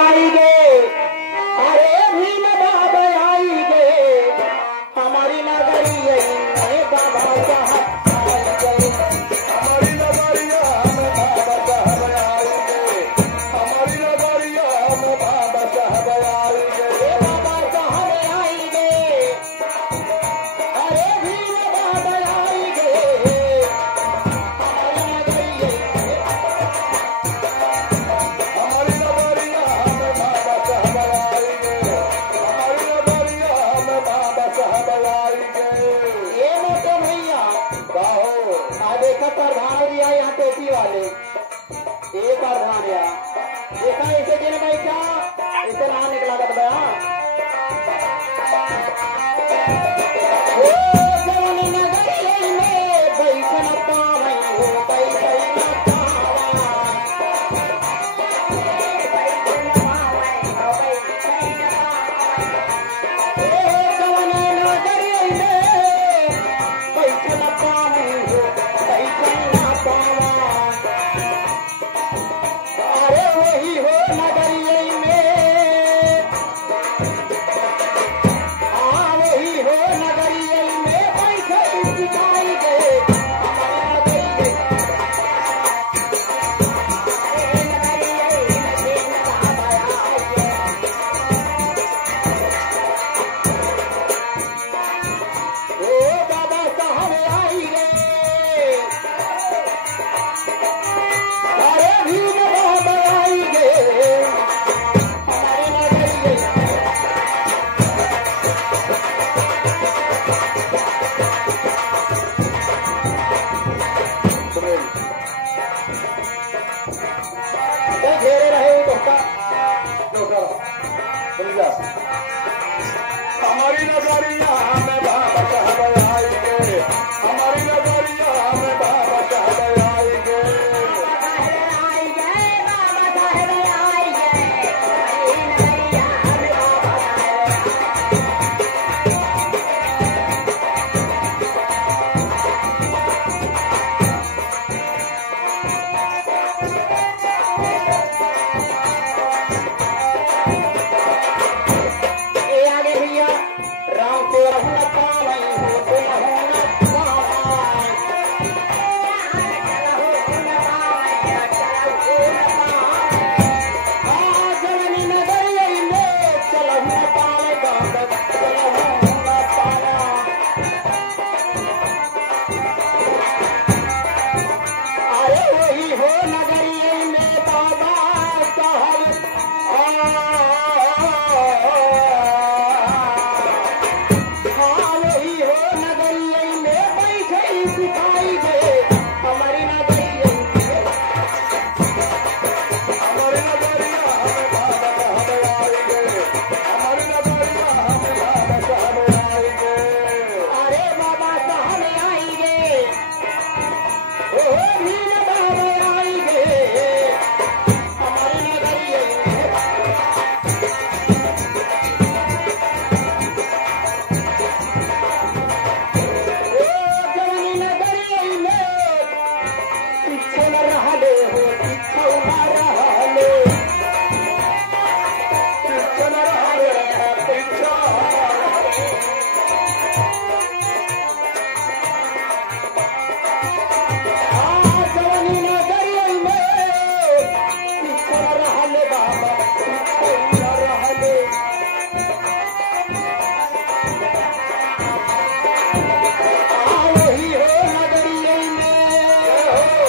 आई गे अरे भीम बाबा आई गे हमारी नगरी में बाबा साहब आई गे हमारी नगरिया में बाबा साहब आई गे हमारी नगरिया में बाबा साहब आई गे बाबा साहब आई गे अरे भीम बाबा आई गे हमारी नगरी हमारी नगरिया में बाबा साहब आई गे हमारी नगरिया में बाबा साहब आई गे ये मोटे भैया बाहो देखा प्रधान जी आए यहाँ टोपी वाले ये प्रधान या देखा इसे दिन भाई क्या इसे नाम निकला कर बया जवानी नगरी में बैठन पावई हो बैठन जवानी नगरी में बैठन पावई हो बैठन पावा अरे वही हो नगरी में वही हो नगरी में बैठे सिखाई गए हमारी नगरी ओ बाबा साहब आई गे अरे भीम बाबा आई गे हमारी नगरी घेरे रहे हो हमारी नगरिया में बाबा साहब आई गे हमारी नगरिया में बाबा साहब आई गे ये आगे भैया राम को रहना पावई हो तो रहना पावई जवानी नगरी में चलहु पावे बाबा चलहु पावा अरे वही हो नगरी में बाबा साहब हाँ वही हो नगरी में बैठे सिखाई गए हमारी नगरी हमारी नगरिया में बाबा साहब आई गे हमारी नगरिया में बाबा साहब आई गे अरे बाबा साहब आई गे ओ भीम बाबा आई गे हमारी नगरी जवानी नगरी में पीछे न रहले हो पीछे न रहले चल रहा पीछा जवानी नगरी में पीछे न रहले बाबा पीछे न रहले वही हो नगरी में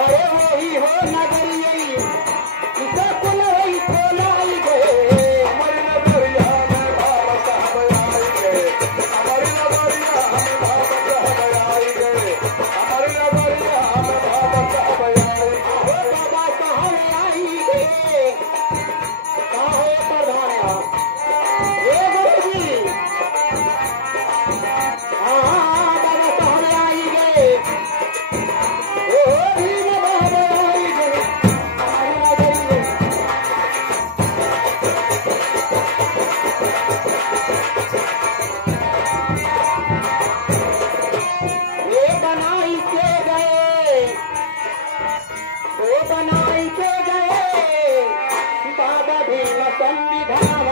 अरे वही हो नगरी इसे कुल वही खोलाई गए हमारी नगरिया में बाबा साहब आई गे हमारी नगरिया में बाबा साहब आई गे हमारी नगरिया में बाबा साहब आई गे बाबा साहब आई गे काहे प्रधान ये गुरुजी हाँ बाबा साहब आई गे ओ भीम बाबा आई गे वो बनाई के गए बाबा भीम संविधान